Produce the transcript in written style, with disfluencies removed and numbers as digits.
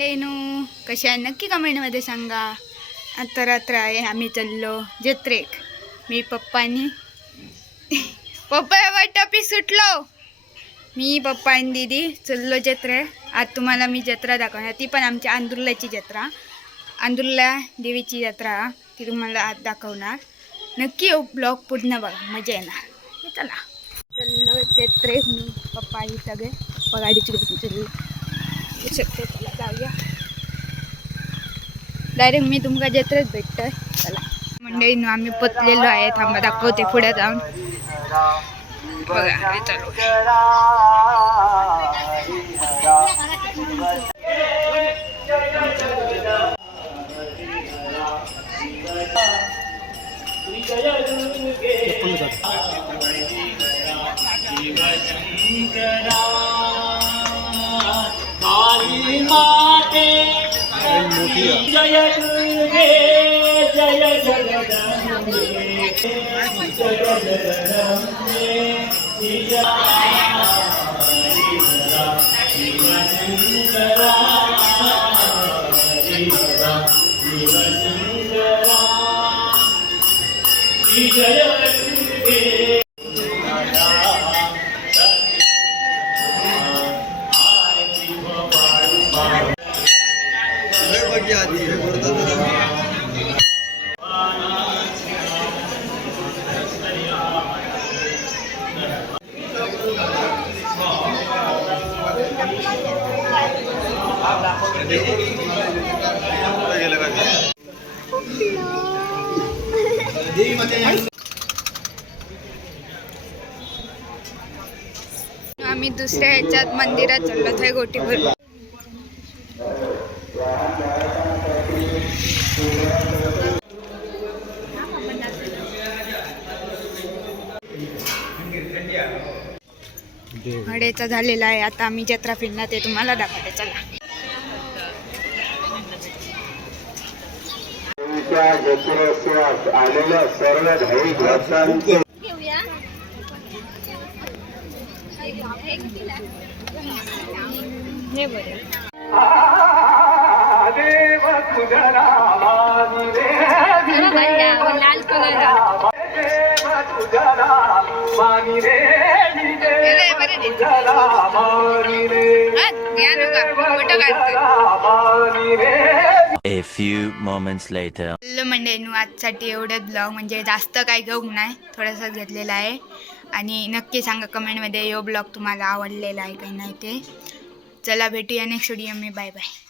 मंडळीनो कशा आहे नक्की कमेंटमध्ये सांगा. आता रात्र आहे, आम्ही चाललो जत्रेक. मी पप्पानी पप्पा टपी सुटलो. मी पप्पा आणि दीदी चाललो जत्रे. आज तुम्हाला मी जत्रा दाखवणार, ती पण आमच्या अंदुर्ल्याची जत्रा, अंदुर्ल्या देवीची जत्रा, ती तुम्हाला आज दाखवणार. नक्की ब्लॉग पूर्ण बघा, मजा येणार. चला चाललो जत्रेक. मी पप्पा ही सगळे पप्पा गाडीची घेऊन चाललो शकते. चला जाऊया, डायरेक्ट मी तुमका जत्रेत भेटतोय. चला मंडळींनो आम्ही पतलेलो आहे, थांबा दाखवते पुढे जाऊन बघा. चालू जय दुर्गे जय जगदम्बे जय जगदम्बे आम्ही दुसऱ्या ह्याच्यात मंदिरात चाललो आहे गोटीभर. हडेचा झालेला आहे, आता आम्ही जत्रा फिरणार ते तुम्हाला दाखवते. चला आलेल्या सर्व भाविक भक्तांचे हे बरे देव तुझ्या नामानी रे लाल कलर देव तुझ्या नामानी रे तुझ्या नामानी रे. A few moments later. मंडळींनो आजसाठी एवढंच ब्लॉग, म्हणजे जास्त काही घेऊन नाही, थोडंसं घेतलेलं आहे. आणि नक्की सांगा कमेंटमध्ये यो ब्लॉग तुम्हाला आवडलेला आहे काही नाही ते. चला भेटूया नेक्स्ट व्हिडिओ. मी बाय बाय.